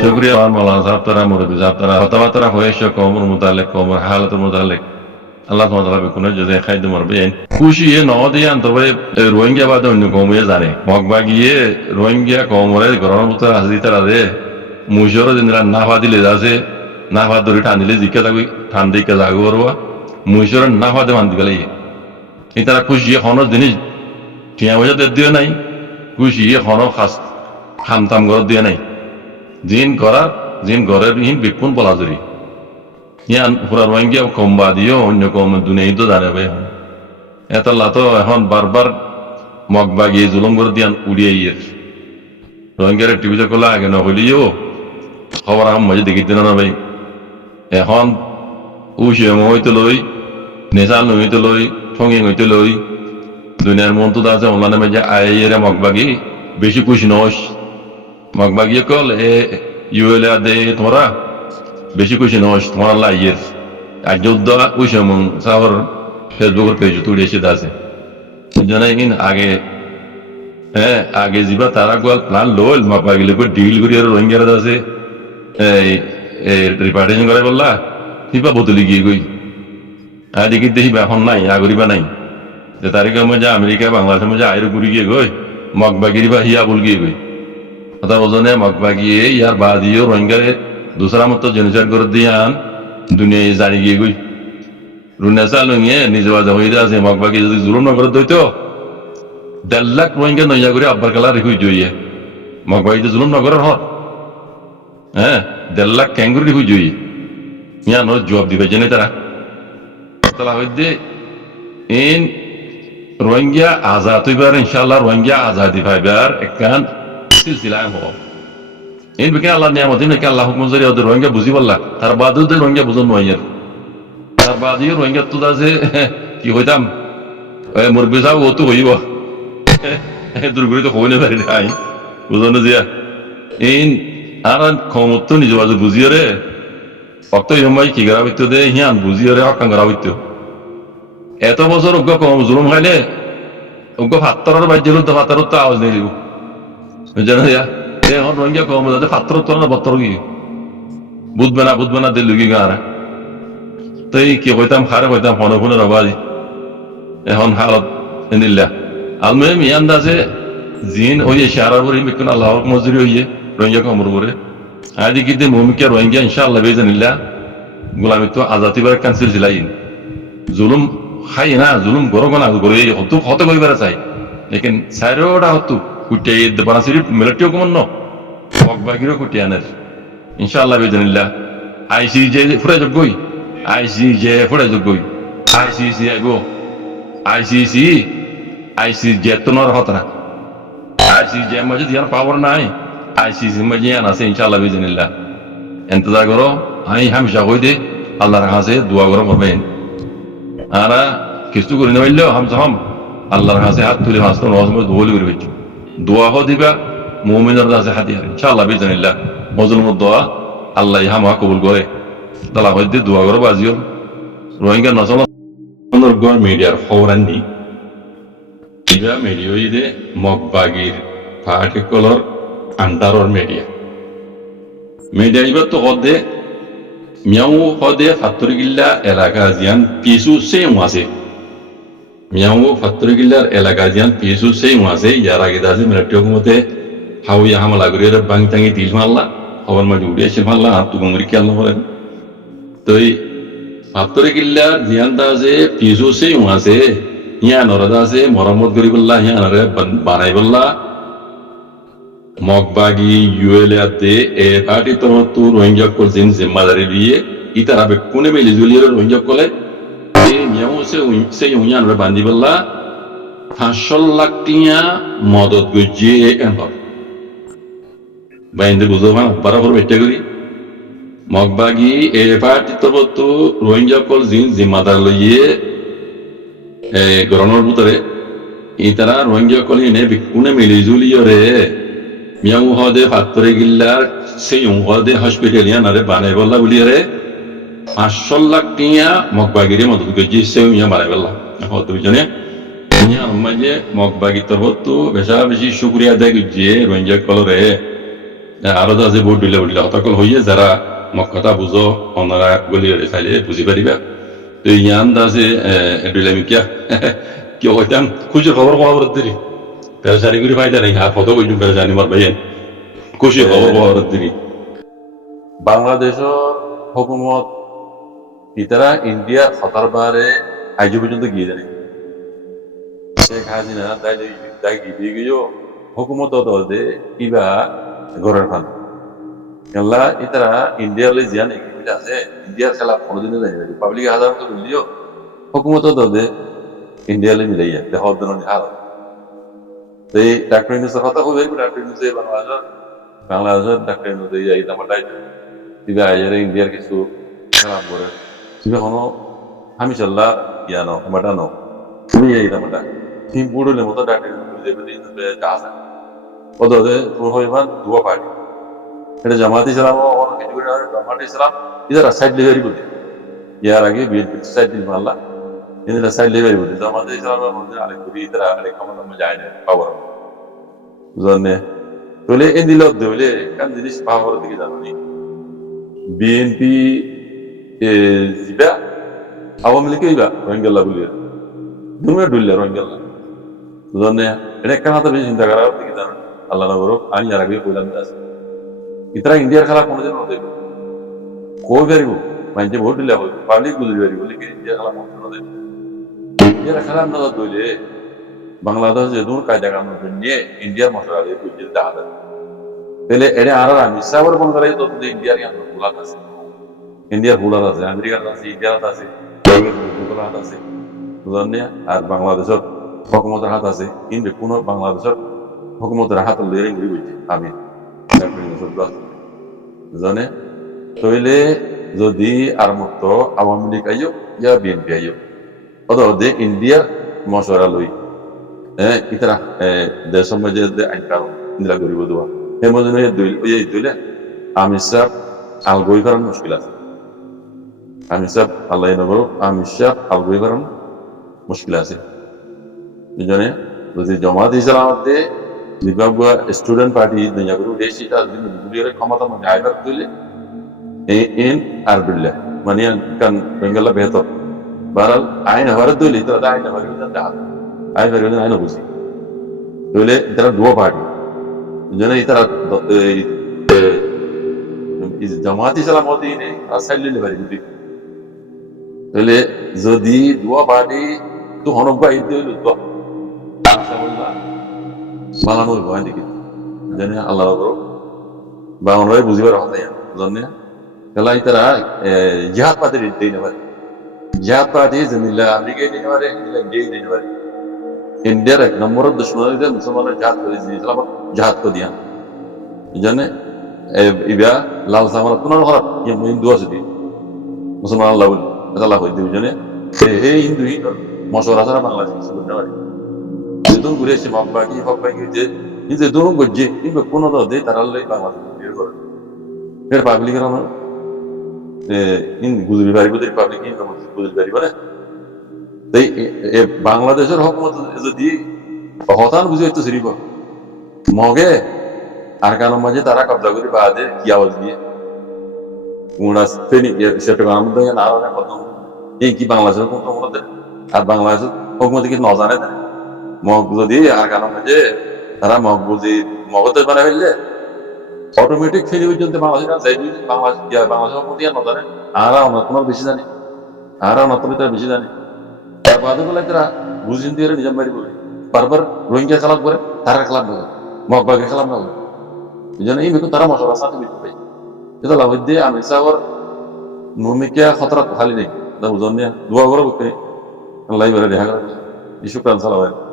শুকরিয়া মাওলানা সাহেব তারা মুরব্বী সাহেব তারা কথাবার্তা হয়েছে কমর মোতালেক কমর হালাতের মোতালেক আল্লাহ তাআলা বিকুনে যদি খাইদ মারবে খুশি এ ন দিয়ে তবে রোহিঙ্গা বাদে অন্য কমে জানে মগবা গিয়ে রোহিঙ্গা কমরে গরমের মতো হাজি তারা রে মুজর দিনরা নাফা দিলে যাচ্ছে নাফা ধরে টান দিলে জিকে যাবি টান দিকে যাগো করবা মুজর নাফা দে বান্ধি গেলে এই তারা খুশি হনর জিনিস টিয়া পয়সা দিয়ে নাই খুশি হন খাস খামতাম ঘর দিয়ে নাই জিন করার জিন ঘরের ইন বিপুন বলা জরি ইয়ান পুরা রোহিঙ্গা কমবা দিও অন্য কম দুনিয়ায় তো জানে ভাই এত লাতো এখন বারবার মগবা গিয়ে জুলুম করে দিয়ান উড়িয়ে ইয়ের রোহিঙ্গার টিভিতে করলে আগে নহলিও খবর আম মজা দেখিতে না ভাই এখন উশিয়ম হইতে লই নেশাল হইতে লই ঠঙিং হইতে লই দুনিয়ার মন তো আছে অনলাইনে মধ্যে আইয়ের মগবাগি বেশি খুশি নস মগবাগি কল এ ইউএল দে তোমরা বেশি খুশি নস তোমার আল্লাহ ইয়ের আর যুদ্ধ উশিয়ম সাবর ফেসবুকের পেজ তুলে এসে আছে জানাই কিন আগে হ্যাঁ আগে যাবা তারা গোয়াল প্ল্যান লোল মগবাগি করে ডিল করি আর রোহিঙ্গারা আছে এই রিপার্টেশন করে বললা কিবা বদলি গিয়ে গই আদিকে দেখি এখন নাই আগরিবা নাই যে তারিখের মধ্যে আমেরিকা বাংলাদেশের মধ্যে আইরো ঘুরি গিয়ে গই মগবাগিরি বা হিয়া বল গিয়ে গই কথা বলনে মগবাগিয়ে ইয়ার বাদিও রোহিঙ্গারে দুসরা মতো জেনোসাইড করে দিয়ে আন দুনিয়ায় জানি গিয়ে গই রুনেসা লইয়ে নিজে বাজা হয়ে আছে মগবাগি যদি জুলুম না করে দইতো 1.5 লাখ রোহিঙ্গা নইয়া করে আব্বার কালা রেখে জইয়ে মগবাগি জুলুম না করার হর হ্যাঁ 1.5 লাখ ক্যাঙ্গুরি রেখে জইয়ে ইয়া নো জবাব দিবে জেনে তারা তালা হইতে ইন রোহিঙ্গা আজাদ হইবার ইনশাআল্লাহ রোহিঙ্গা আজাদি পাইবার একখান সিলসিলা হব ইন বিকে আল্লাহ নিয়ামত ইন আল্লাহ হুকুম জরি ওদের রোহিঙ্গা বুঝি বললা তার বাদও তো রোহিঙ্গা বুঝন নয়ার তার বাদিও রোহিঙ্গা তো আছে কি হইতাম মুরব্বী সাহেব ও তো হইব দুর্গরি তো হইনে পারি নাই বুঝন জিয়া ইন আর ক্ষমত তো নিজ বাজু বুঝিয়ে রে অক্ত সময় কি করা হইতো দে হিয়ান বুঝিয়ে রে হকান করা হইতো এত বছর অজ্ঞ কম জুলুম খাইলে অজ্ঞ ফাত্তরের বাজ্যের তো ফাত্তর তো আওয়াজ নিয়ে দিব জানা যা এখন রোহিঙ্গা কম যাতে ফাত্তর তো না বত্তর গিয়ে বুঝবে না দিল গিয়ে গাঁরা তো এই কি হইতাম খারে হইতাম ফোনে ফোনে রবাজি এখন হালত নিল্লা আলমে মিয়ান দাসে জিন হইয়ে সারার পরে বিকুন আল্লাহ মজুরি হইয়ে রোহিঙ্গা কমর করে আদি কিন্তু ভূমিকা রোহিঙ্গা ইনশাআল্লাহ বেজানিল্লা গোলামি তো আজাতিবার কানসিল জিলাইন জুলুম খাই না জুলুম গরো না করে হতো হতে কইবার চাই লেকিন সাইরোটা হতো কুটিয়ে দেবানা সিরি মিলিটারিও কমন মগবাগিরও কুটিয়ে আনের ইনশাআল্লাহ বেজানিল্লা আইসিজে ফুরে যোগ্যই আইসিজে ফুরে যোগ্যই আইসিসি আইগো আইসিসি তো নর হতরা আইসিজে মাঝে দিয়ার পাওয়ার নাই আইসিসি মাঝে আছে ইনশাআল্লাহ বেজানিল্লা ইন্তজার করো আমি হামেশা কই দে আল্লাহর কাছে দোয়া করো করবেন আর কিছু করে নেইলেও হাম আল্লাহর কাছে হাত তুলে হাসতো নজমে দোলি করে বেচু দোয়া হো দিবা মুমিনের কাছে হাতিয়ার ইনশাআল্লাহ বিজনিল্লাহ মজলুমুদ দোয়া আল্লাহ হামা কবুল করে তালা হইতে দোয়া করো বাজিও রোহিঙ্গা নসল গর মিডিয়ার খবরান্নি ইবা মিডিয়া ইদে মগবাগির পার্টিকুলার আন্ডারর মিডিয়া ইবা তো হদে মিয়াও হদে ফাত্তরিগিল্লা এলাকা জিয়ান পিসু সেম আছে মিয়াও ফাত্তরিগিল্লার এলাকা জিয়ান পিসু সেম আছে ইয়ার আগে দাজি মিলিটারি হুকুমতে হাউয়া হামলা করে বাংতাঙ্গি তিল মারলা খবর মাঝে উড়িয়েছে মারলা আর তুগঙ্গরি কি আল্লাহ বলেন তো এই ফাত্তরিগিল্লার জিয়ান দাজে পিসু সেম আছে ইয়া নরদা আছে মরম্মত গরিবুল্লাহ ইয়া নরে বানাই বললা মগবাগি ইউএলএতে এ পার্টি তো রোহিঙ্গা কল জিন জিম্মাদারি লিয়ে ইতারা বে কোনে মিলি জুলিয়ে রোহিঙ্গা কলে এ নিয়ম সে ইউনিয়ন রে বান্দি বললা 500 লাখ টিয়া মদত গজিয়ে এন বাইন্দে বুঝবা বরাবর বেটে করি মগবাগি এ পার্টি তো রোহিঙ্গা কল জিন জিম্মাদার লইয়ে এ গরনের ভিতরে ইতারা রোহিঙ্গা কল নে বে কোনে মিলি জুলিয়ে রে মিয়াও হদে ফাত্তরিগিল্লার সেই হদে হসপিটালিয়ান আরে বানাই বললা বলি রে 500 লাখ টিয়া মগবাগিরে মদত গজি সে মিয়া বানাই বললা হদ দুইজনে মিয়া মাঝে মগবাগি তরবত বেশা বেশি শুকরিয়া দেয় যে রোহিঙ্গা কলরে আরো আছে বহুত দিলে উঠিলে হতকল হইয়ে যারা মক কথা বুঝো ওনারা গলি চাইলে বুঝি পারিবা তো ইয়ান আছে দিলে মিকিয়া কেউ হইতাম খুশির খবর খবর দিলি পেরেশানি করে ফায়দা নেই আর ফটো কইছুম পেরেশানি মার ভাইয়েন খুশির খবর খবর দিলি বাংলাদেশের হুকুমত ইতারা ইন্ডিয়া হতার বারে আজ পর্যন্ত গিয়ে জানি শেখ হাসিনা তাই গিয়ে গিয়েও হুকুমত দে ইবা ঘরের ফান কেনলা ইতারা ইন্ডিয়ার জিয়ান এগ্রিমেন্ট আছে ইন্ডিয়ার খেলা কোনোদিনও জানি না রিপাবলিক হাজার তো বললিও হুকুমত দে ইন্ডিয়ালে মিলাইয়া দেহ দিনের হাল এই ডাক্তার ইউনুসের কথা খুব ডাক্তার ইউনুসে বাংলাদেশের ডাক্তার ইউনুসে এই নাম্বারটাই ইবা আইয়ারে ইন্ডিয়ার কিছু খারাপ করে ইবা কোনো হামিশাল্লাহ ইয়ানো মাটানো তুমি এই নাম্বারটা থিম পুরুলের মতো ডাক্তার ইউনুসে আছে ওদের হইমান দুয়া পার্টি এটা জামাত ইসলাম জামাত ইসলাম ইদারা সাইড লেভারি বলি ইয়ার আগে বিএনপি সাইড দিল মাল্লা এদের সাইড লেভারি বলি জামাত ইসলামের মধ্যে আরেক করি ইদারা আরেক আমার যায় না পাওয়ার বুঝলেন তাহলে এ দিল হইলে কান জিনিস পাওয়ার দিকে জানি বিএনপি জিবা আওয়ামী লীগ ইবা রোহিঙ্গাল্লা বলি দুমে ডুললে রোহিঙ্গাল্লা বুঝলেন এটা একটা হাতে বেশি চিন্তা করার দিকে জানো আল্লাহ নগর আমি আর আগে কইলাম আছে ইতারা ইন্ডিয়ার খেলা কোনোদিন নদেব কই পারিব মানে ভোট দিলে হবে পাবলিক বুঝতে পারিব লিখে ইন্ডিয়ার খেলা মনে নদেব ইন্ডিয়ার খেলা না দইলে বাংলাদেশ যে দূর কায়দা কানুন নিয়ে ইন্ডিয়ার মশলা দিয়ে বুঝিয়ে দেখা যায় তাহলে এটা আর আমি সাবর বন্ধ করে তো ইন্ডিয়ার ফুলাত আছে ইন্ডিয়ার ফুলাত আছে আমেরিকার আছে ইন্ডিয়ার আছে হাত আছে বুঝলেন আর বাংলাদেশের হুকুমতের হাত আছে কিন্তু কোন বাংলাদেশের হুকুমতের হাত লড়ে ঘুরি বুঝছি আমি জানে তইলে যদি আর মত আওয়ামী লীগ আইও ইয়া বিএনপি আইও অদে ইন্ডিয়ার মশওয়ারা লই ইতারা দেশ সমাজে আইন কানুন নিলা করিব দেওয়া সেই মজনে দইলে আমি সাহ আলগই করার মুশকিল আছে আমি সাহ আল্লাহ নগর আমি সাহ আলগই করার মুশকিল আছে দুজনে যদি জমাত ইসলামতে নিবাবুয়া স্টুডেন্ট পার্টি দুনিয়া গুলো দেশি তার গুলির ক্ষমতা মানে আইবার দিলে এন আর বিল্লাহ মানে কান বেঙ্গলা বেহতর বারাল আইন হওয়ার দিলে তো আইন হওয়ার আইন হওয়ার আইন বুঝি দিলে তারা দুয়া পার্টি জন্য তারা জামাত ইসলাম মদিনে আসাইল নিলে পারি বুঝি তাহলে যদি দুয়া পার্টি তো হনব্বা ঈদ দিল তো মালানো ভয় দেখি জানি আল্লাহ বা ওনারাই বুঝিবার কথা জানে খেলা তারা জিহাদ পাতি দিতে পারে জিহাদ পাতি জমিল্লা আমেরিকায় দিতে পারে ইন্ডিয়ায় দিতে পারে ইন্ডিয়ার এক নম্বরের দুশ্মন মুসলমানের জাহাজ করে দিয়েছিল আবার জাহাজ করে দিয়া জানে ইবা লাল সামার পুনর খারাপ হিন্দু আছে দি মুসলমান আল্লাহ বলি আল্লাহ হয়ে দিবি জানে এই হিন্দু মশলা ছাড়া বাংলাদেশ বুঝতে পারি যেদিন ঘুরে এসে বাপ্পাকি যে নিজে দোনো গজ্জে কিন্তু কোনো দে তারা বাংলাদেশ বের করে এর পাবলিকের আমার বুঝতে পারিব পাবলিক বুঝতে পারিব না তাই বাংলাদেশের হকুমত যদি হতান বুঝে হইতো সিরিব মগে আর কারণ মাঝে তারা কবজা করে বাদে কি আওয়াজ দিয়ে চট্টগ্রাম এই কি বাংলাদেশের হুকুমত আর বাংলাদেশের হুকুমত কি নজানে মগ যদি আর কারণ মাঝে তারা মগ বুঝি মগতে বানাই ফেললে অটোমেটিক ফেরি পর্যন্ত বাংলাদেশের হুকুমত নজানে আর অন্যতম বেশি জানি আর অন্যতম তারা বেশি জানি তার বাদে বলে তারা বুঝিন দিয়ে নিজাম বাড়ি বলে বারবার রোহিঙ্গা খেলাপ করে তারা খেলাপ না মগ বাগে খেলাপ না বলে এই জন্য এই তারা মশলা সাথে বিক্রি পাই এটা লাভ দিয়ে আমি সাহর ভূমিকা খতরা খালি নেই বুঝন নিয়ে দোয়া করে বুকে আল্লাহ দেখা করে ইস্যু প্রাণ চালাবেন